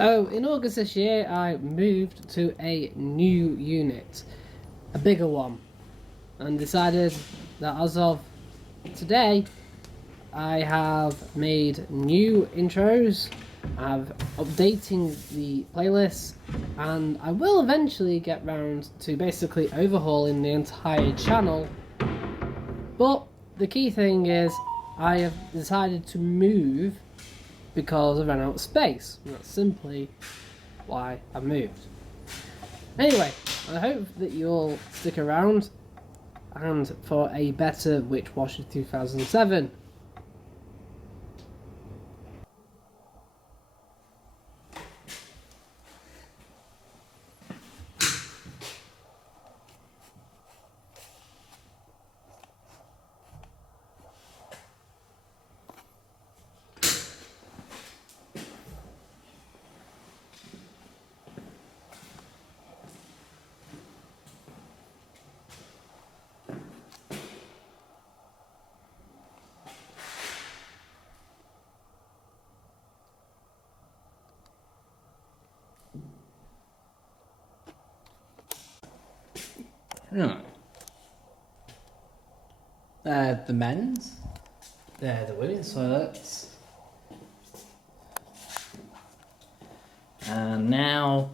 So in August this year, I moved to a new unit, a bigger one, and decided that as of today, I have made new intros, I'm updating the playlist, and I will eventually get round to basically overhauling the entire channel. But the key thing is, I have decided to move because I ran out of space. And that's simply why I moved. Anyway, I hope that you'll stick around and for a better Whichwasher 2007. Right. The men's. They're the women's toilets. And now...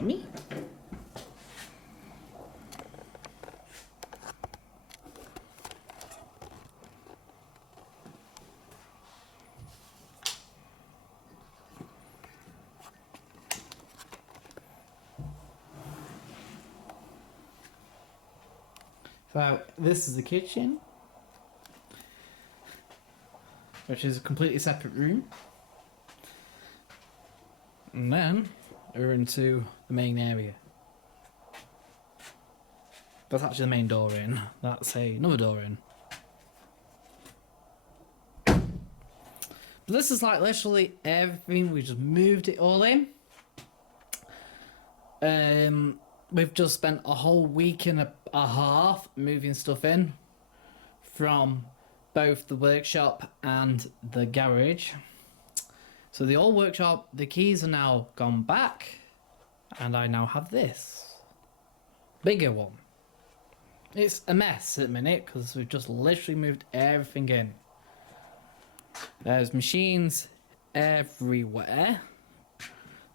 me? So this is the kitchen, which is a completely separate room. And then we're into the main area. That's actually the main door in. That's another door in. But this is like literally everything. We just moved it all in. We've just spent a whole week and a half moving stuff in from both the workshop and the garage. So the old workshop, the keys are now gone back, and I now have this bigger one. It's a mess at the minute because we've just literally moved everything in. There's machines everywhere.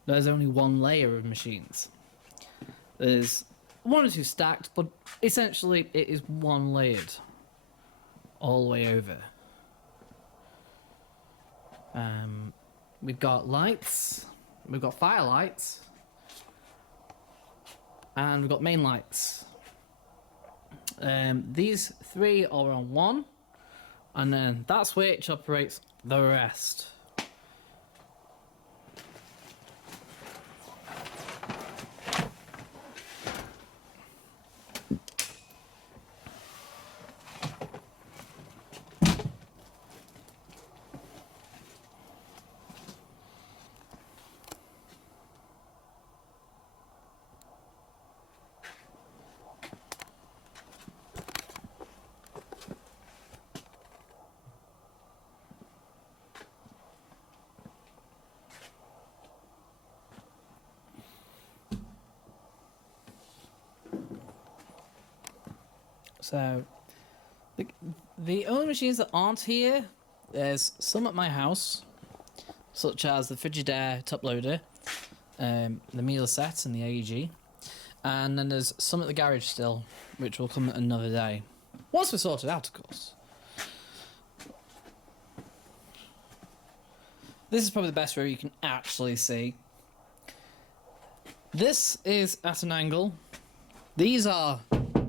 There's only one layer of machines. There's one or two stacked, but essentially it is one layered all the way over. We've got lights, we've got fire lights, and we've got main lights. These three are on one, and then that switch operates the rest. So, the only machines that aren't here, there's some at my house, such as the Frigidaire top loader, the meal set and the AEG, and then there's some at the garage still, which will come another day. Once we're sorted out, of course. This is probably the best where you can actually see. This is at an angle. These are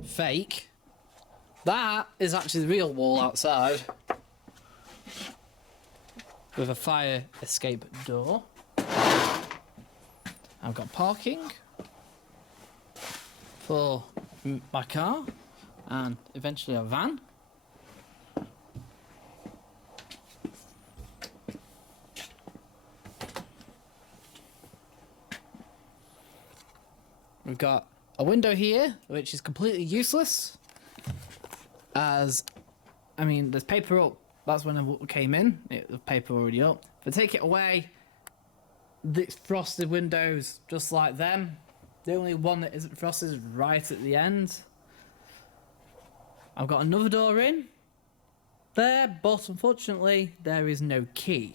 fake. That is actually the real wall outside with a fire escape door. I've got parking for my car and eventually a van. We've got a window here, which is completely useless. As, I mean, there's paper up that's when I came in. The paper already up. If I take it away, it's frosted windows just like them. The only one that isn't frosted is right at the end. I've got another door in there, but unfortunately there is no key.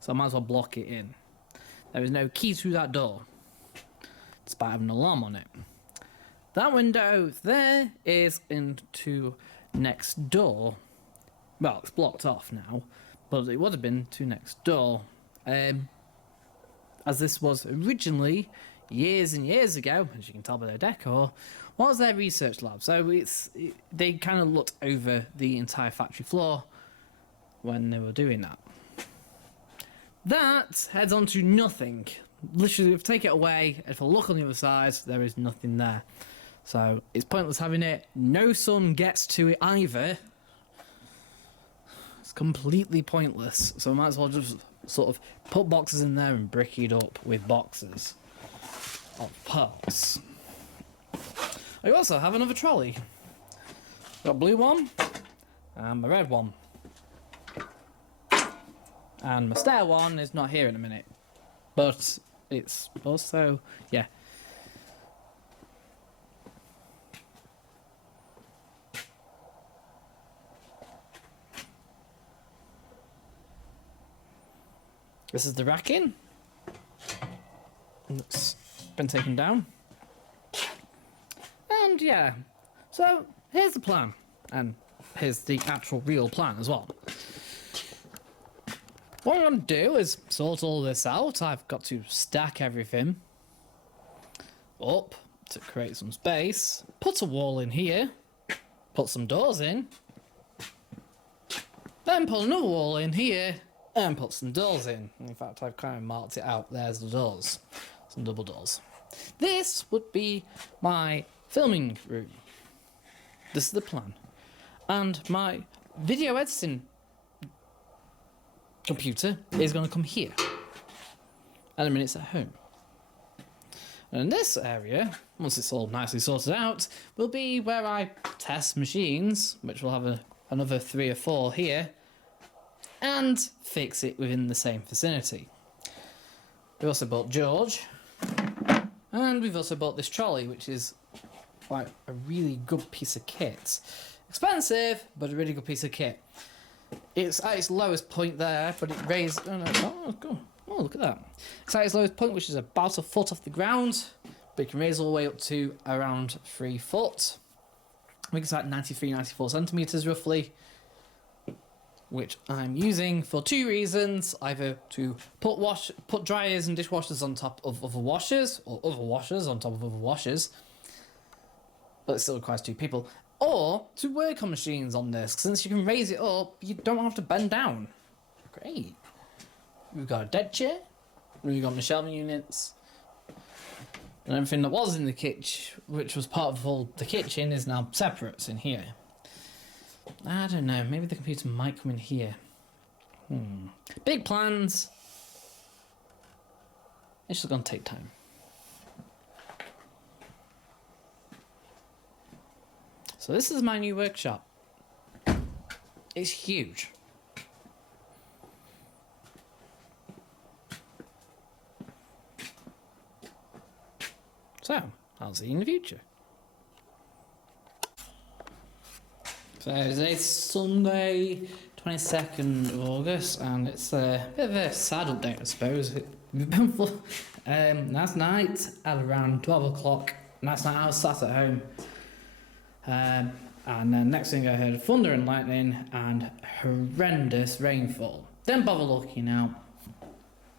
So I might as well block it in. There is no key to that door, despite having an alarm on it. That window there is into next door. Well, it's blocked off now, but it would have been to next door. As this was originally, years and years ago, as you can tell by their decor, was their research lab. So they kind of looked over the entire factory floor when they were doing that. That heads on to nothing. Literally, if I take it away, if I look on the other side, there is nothing there. So it's pointless having it. No sun gets to it either. It's completely pointless. So I might as well just sort of put boxes in there and brick it up with boxes of parts. I also have another trolley. Got a blue one and a red one. And my stair one is not here in a minute. But it's also, yeah. This is the racking. It's been taken down. And yeah, so here's the plan. And here's the actual real plan as well. What I'm going to do is sort all this out. I've got to stack everything up to create some space. Put a wall in here. Put some doors in. Then put another wall in here. And put some doors in. In fact, I've kind of marked it out. There's the doors. Some double doors. This would be my filming room. This is the plan. And my video editing computer is going to come here. And in minutes at home. And in this area, once it's all nicely sorted out, will be where I test machines, which will have another 3 or 4 here, and fix it within the same vicinity. We've also bought George, and we've also bought this trolley, which is like a really good piece of kit. Expensive, but a really good piece of kit. It's at its lowest point there, but it raised... Oh, look at that. It's at its lowest point, which is about a foot off the ground, but it can raise all the way up to around 3 foot. I think it's like 93, 94 centimetres roughly, which I'm using for 2 reasons. Either to put dryers and dishwashers on top of other washers, or other washers on top of other washers, but it still requires 2 people, or to work on machines on this. Since you can raise it up, you don't have to bend down. Great. We've got a deck chair, we've got my shelving units, and everything that was in the kitchen, which was part of the kitchen, is now separate in here. I don't know, maybe the computer might come in here. Big plans. It's just going to take time. So this is my new workshop. It's huge. So, I'll see you in the future. So today's Sunday, 22nd of August, and it's a bit of a sad update, I suppose. We've been full. Last night at around 12 o'clock, last night I was sat at home, and then next thing I heard thunder and lightning and horrendous rainfall. Didn't bother looking out.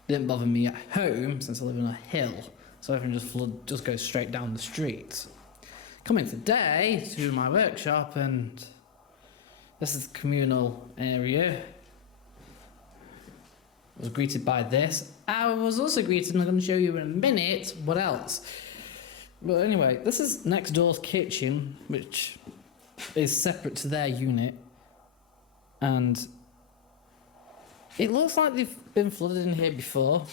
Didn't bother me at home since I live on a hill, so everything just goes straight down the street. Coming today to my workshop, and this is the communal area. I was greeted by this. I was also greeted, and I'm going to show you in a minute what else. But anyway, this is next door's kitchen, which is separate to their unit. And it looks like they've been flooded in here before.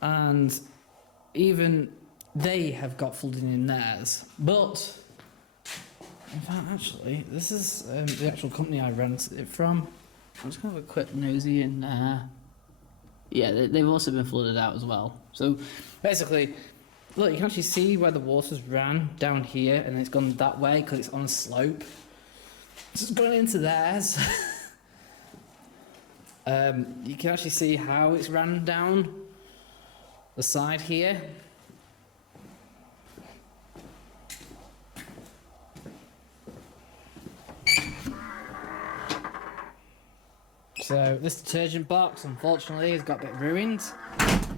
And even they have got flooding in theirs. But In fact, actually, this is the actual company I rent it from. I'm just going to have a quick nosy in there. Yeah, they've also been flooded out as well. So, basically, look, you can actually see where the water's ran down here, and it's gone that way because it's on a slope. It's just gone into theirs. You can actually see how it's ran down the side here. So this detergent box, unfortunately, has got a bit ruined.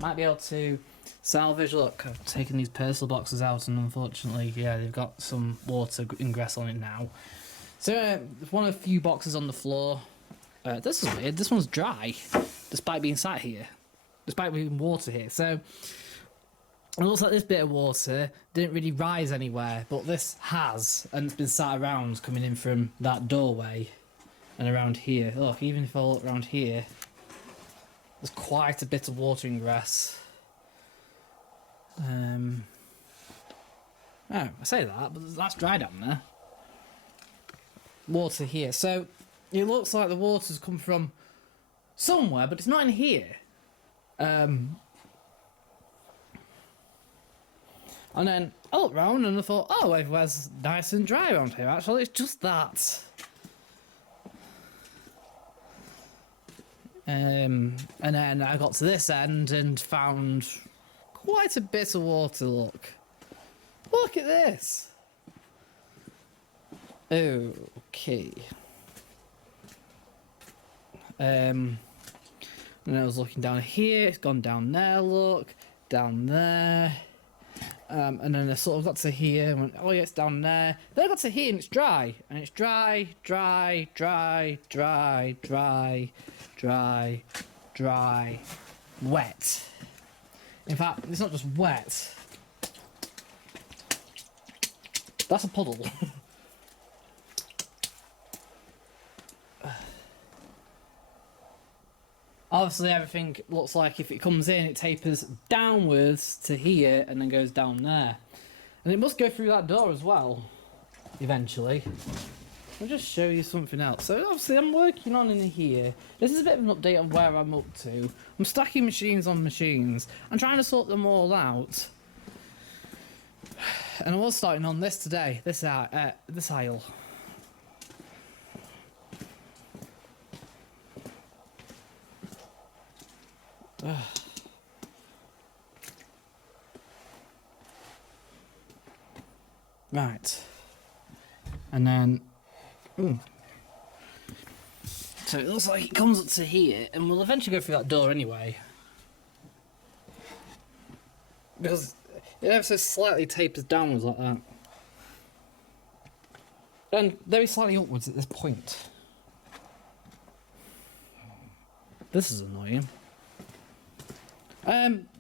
Might be able to salvage. Look, I've taken these parcel boxes out, and unfortunately, yeah, they've got some water ingress on it now. So one of the few boxes on the floor. This is weird. This one's dry, despite being sat here, despite being water here. So it looks like this bit of water didn't really rise anywhere, but this has, and it's been sat around, coming in from that doorway. And around here, look, even if I look around here, there's quite a bit of water ingress. Oh, I say that, but that's dry down there. Water here. So, it looks like the water's come from somewhere, but it's not in here. And then I looked round and I thought, oh, everywhere's nice and dry around here. Actually, it's just that. And then I got to this end and found quite a bit of water, look. Look at this! Okay. And then I was looking down here, it's gone down there, look. Down there. And then I sort of got to here and went, oh yeah, it's down there. Then I got to here and it's dry. And it's dry, dry, dry, dry, dry, dry, dry, wet. In fact, it's not just wet. That's a puddle. Obviously everything looks like if it comes in it tapers downwards to here and then goes down there. And it must go through that door as well, eventually. I'll just show you something else. So obviously I'm working on in here. This is a bit of an update on where I'm up to. I'm stacking machines on machines. I'm trying to sort them all out. And I was starting on this today, this aisle. Right. And then so it looks like it comes up to here and we'll eventually go through that door anyway. Because it ever so slightly tapers downwards like that. And very slightly upwards at this point. This is annoying.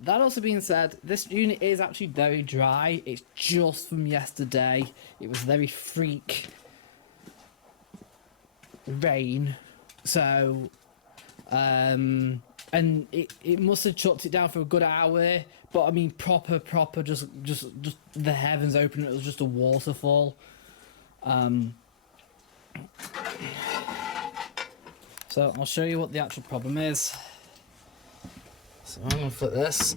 That also being said, this unit is actually very dry. It's just from yesterday. It was very freak rain. So, and it must have chucked it down for a good hour. But I mean, proper, just the heavens open. It was just a waterfall. So I'll show you what the actual problem is. So I'm gonna flip this.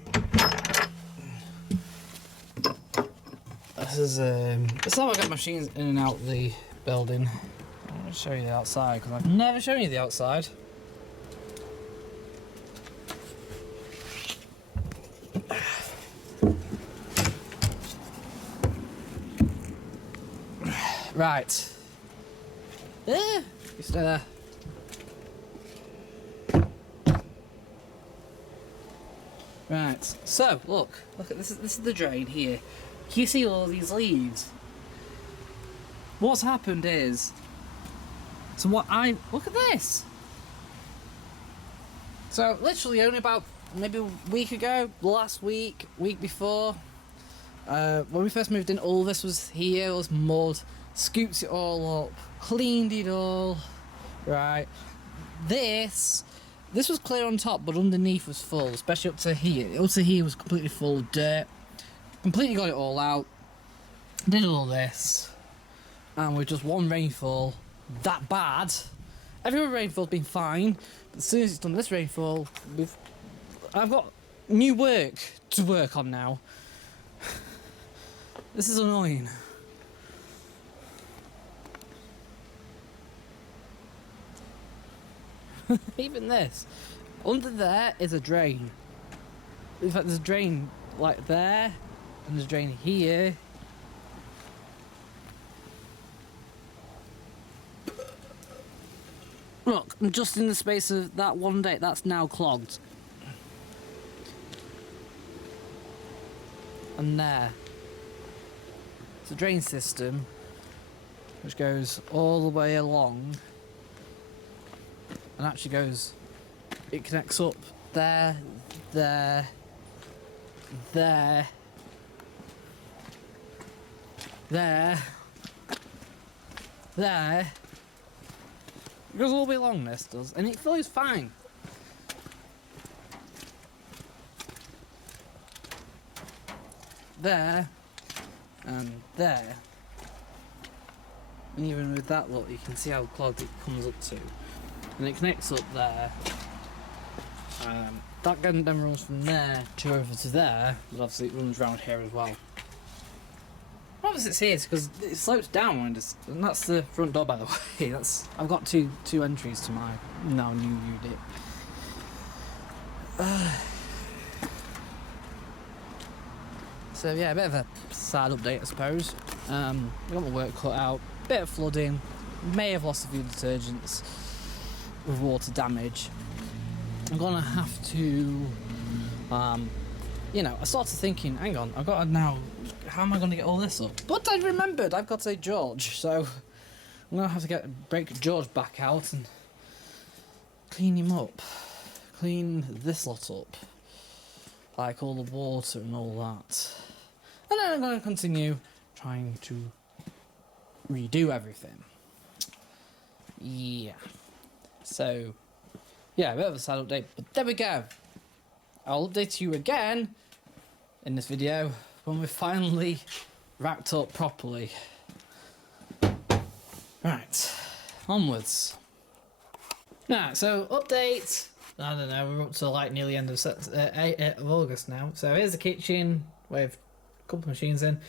This is how I get machines in and out the building. I'm gonna show you the outside because I've never shown you the outside. Right. You stay there. Right, so look at this is the drain here. Can you see all these leaves? What's happened is, look at this. So literally only about maybe a week ago, last week, week before, when we first moved in, all this was here, all this mud, scooped it all up, cleaned it all, right. This was clear on top, but underneath was full, especially up to here. Up to here was completely full of dirt. Completely got it all out. Did all this. and with just one rainfall that bad, every other rainfall's been fine, but as soon as it's done this rainfall, I've got new work to work on now. This is annoying. Even this. Under there is a drain. In fact, there's a drain like there, and there's a drain here. Look, just in the space of that one day, that's now clogged. And there. It's a drain system which goes all the way along and actually goes, it connects up there, there, there, there, there. It goes all the way along, this does, and it flows fine. There, and there. And even with that, look, you can see how clogged it comes up to. And it connects up there. That then runs from there to over to there, but obviously it runs round here as well. Obviously it's here because it slopes down and that's the front door, by the way. I've got two entries to my now new unit. So yeah, a bit of a sad update, I suppose. I got my work cut out, bit of flooding, may have lost a few detergents with water damage. I'm gonna have to, I started thinking, hang on, I've got to now, how am I gonna get all this up? But I remembered I've got a George, so I'm gonna have to break George back out and clean him up, clean this lot up, like all the water and all that. And then I'm going to continue trying to redo everything. Yeah. So, yeah, a bit of a sad update, but there we go. I'll update you again in this video when we've finally wrapped up properly. Right, onwards. Now, so update. I don't know, we're up to like nearly end of August now. So here's the kitchen with a couple of machines in.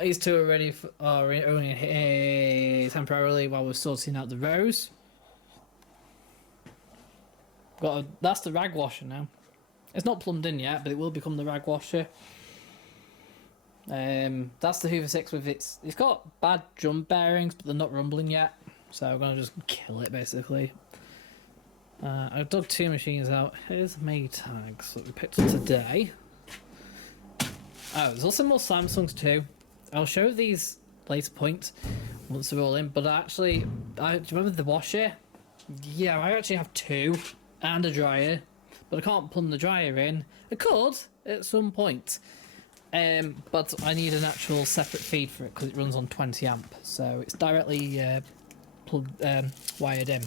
These two are only here temporarily while we're sorting out the rows. That's the rag washer now. It's not plumbed in yet, but it will become the rag washer. That's the Hoover 6 with it's got bad drum bearings, but they're not rumbling yet. So I'm gonna just kill it basically. I dug two machines out. Here's Maytags that we picked up today. Oh, there's also more Samsungs too. I'll show these later point once they're all in. But actually, do you remember the washer? Yeah, I actually have two and a dryer, but I can't plumb the dryer in. I could at some point, but I need an actual separate feed for it because it runs on 20 amp, so it's directly wired in.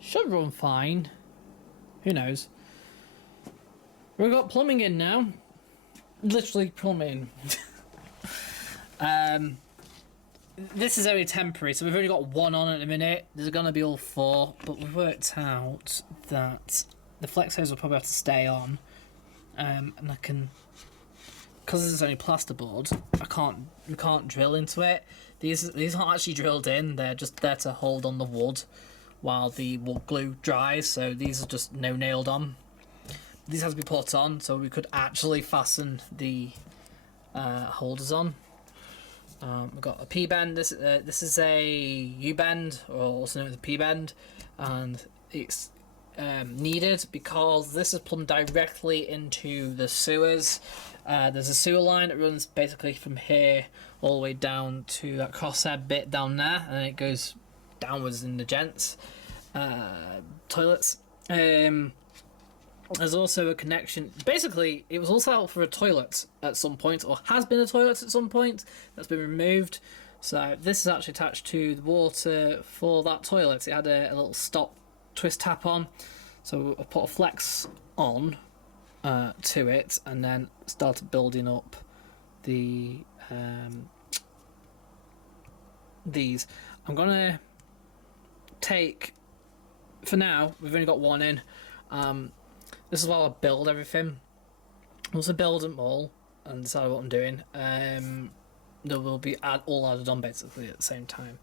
Should run fine. Who knows? We've got plumbing in now. Literally plumbing. This is only temporary, so we've only got one on at the minute. There's gonna be all four, but we've worked out that the flex hose will probably have to stay on. And I can, because this is only plasterboard, we can't drill into it. These aren't actually drilled in. They're just there to hold on the wood while the wood glue dries. So these are just nailed on. These have to be put on so we could actually fasten the holders on. We've got a P-bend. This is a U-bend, or also known as a P-bend, and it's needed because this is plumbed directly into the sewers. There's a sewer line that runs basically from here all the way down to that crosshair bit down there, and then it goes downwards in the gents' toilets. There's also a connection. Basically, it was also out for a toilet at some point, or has been a toilet at some point. That's been removed. So this is actually attached to the water for that toilet. It had a little stop twist tap on. So I put a flex on to it, and then started building up the these. I'm gonna take, for now, we've only got one in. This is while I build everything. Once I build them all and decide what I'm doing, they will be all added on basically at the same time.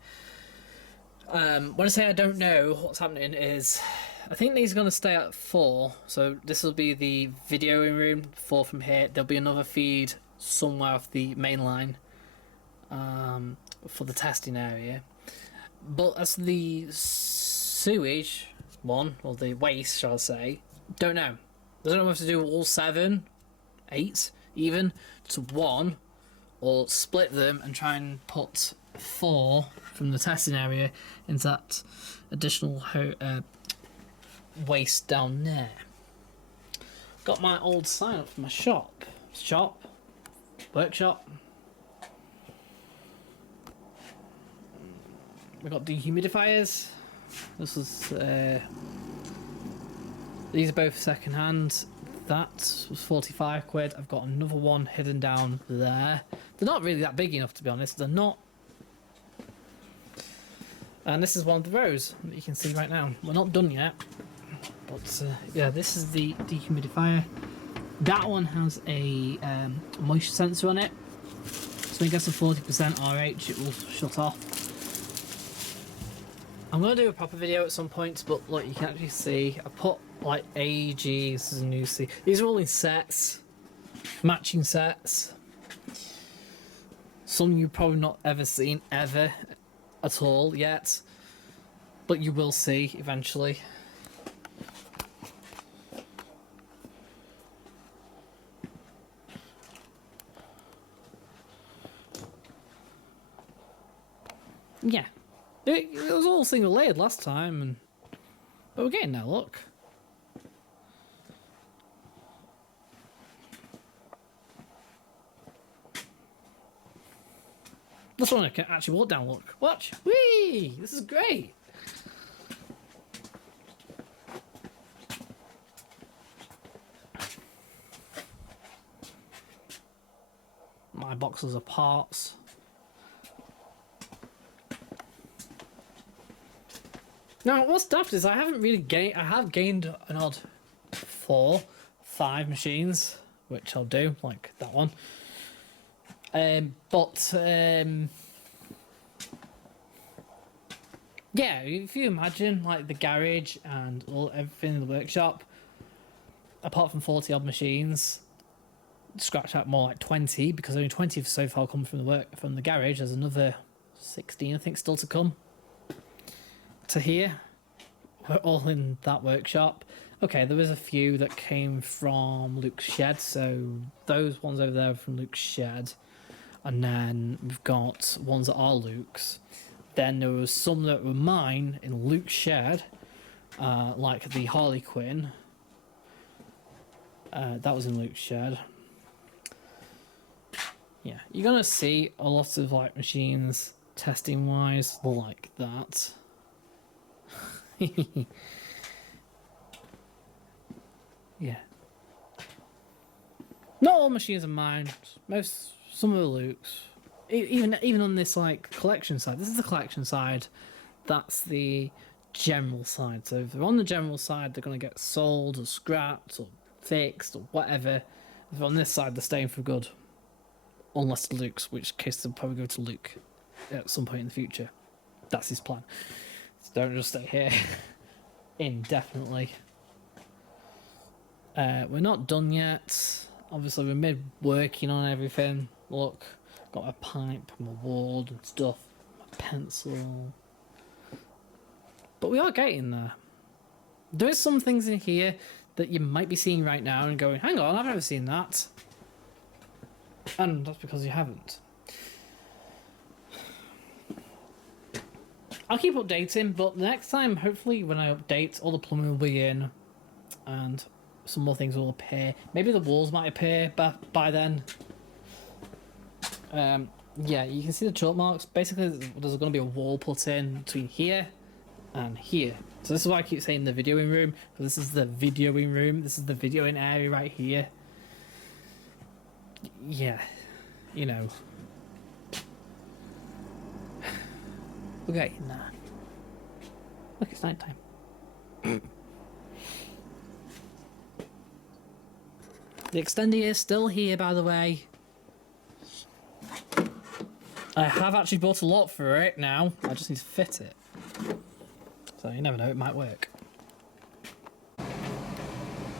When I say I don't know what's happening is, I think these are going to stay at 4, so this will be the videoing room, 4 from here. There'll be another feed somewhere off the main line for the testing area. But as the sewage one, or the waste shall I say, don't know. I don't know whether to do all 7, 8 even to 1, or split them and try and put 4 from the testing area into that additional waste down there. Got my old sign up for my workshop. We got dehumidifiers. This is these are both second hand. That was 45 quid. I've got another one hidden down there. They're not really that big enough, to be honest. They're not. And this is one of the rows that you can see right now. We're not done yet. But yeah, this is the dehumidifier. That one has a moisture sensor on it. So when it gets to 40% RH, it will shut off. I'm going to do a proper video at some point, but look, you can actually see, I put like AEG, this is a new C. These are all in sets, matching sets. Some you've probably not ever seen ever at all yet, but you will see eventually. Yeah, it was all single layered last time, but we're getting there, look. This one I can actually walk down, look. Watch! Whee! This is great! My boxes of parts. Now, what's daft is I haven't really gained... I have gained an odd 4, 5 machines, which I'll do, like that one. Yeah, if you imagine like the garage and everything in the workshop, apart from 40 odd machines, scratch out more like 20, because only 20 have so far come from the garage. There's another 16 I think still to come to here. We're all in that workshop. Okay, there was a few that came from Luke's shed, so those ones over there are from Luke's shed. And then we've got ones that are Luke's. Then there was some that were mine in Luke's shed, like the Harley Quinn. That was in Luke's shed. Yeah, you're gonna see a lot of like machines testing wise like that. Yeah. Not all machines are mine. Some are Luke's. Even on this like collection side. This is the collection side. That's the general side. So if they're on the general side, they're gonna get sold or scrapped or fixed or whatever. If they're on this side, they're staying for good. Unless Luke's, which case they'll probably go to Luke at some point in the future. That's his plan. So don't just stay here indefinitely. We're not done yet. Obviously, we're mid working on everything. Look, got my pipe, my wall and stuff, my pencil. But we are getting there. There is some things in here that you might be seeing right now and going, hang on, I've never seen that. And that's because you haven't. I'll keep updating, but the next time, hopefully when I update, all the plumbing will be in and some more things will appear. Maybe the walls might appear by then. Yeah, you can see the chalk marks. Basically, there's going to be a wall put in between here and here. So this is why I keep saying the videoing room, because this is the videoing room. This is the videoing area right here. Yeah, you know. We're getting there. Look, it's night time. The extender is still here, by the way. I have actually bought a lot for it now. I just need to fit it. So you never know, it might work.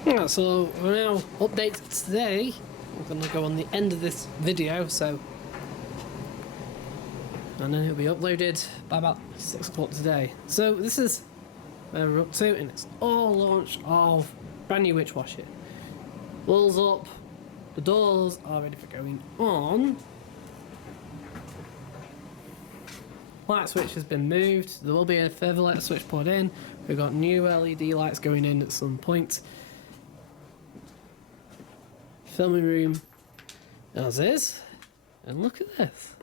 Yeah, so we're now update today. I'm going to go on the end of this video, so... And then it'll be uploaded by about 6 o'clock today. So this is where we're up to, and it's all launch of brand new Whichwasher. Walls up, the doors are ready for going on. Light switch has been moved. There will be a further light switch put in. We've got new LED lights going in at some point. Filming room as is. And look at this.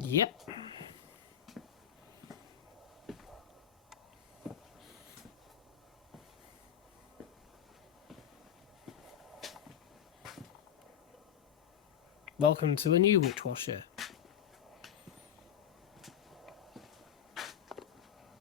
Yep. Welcome to a new Whichwasher.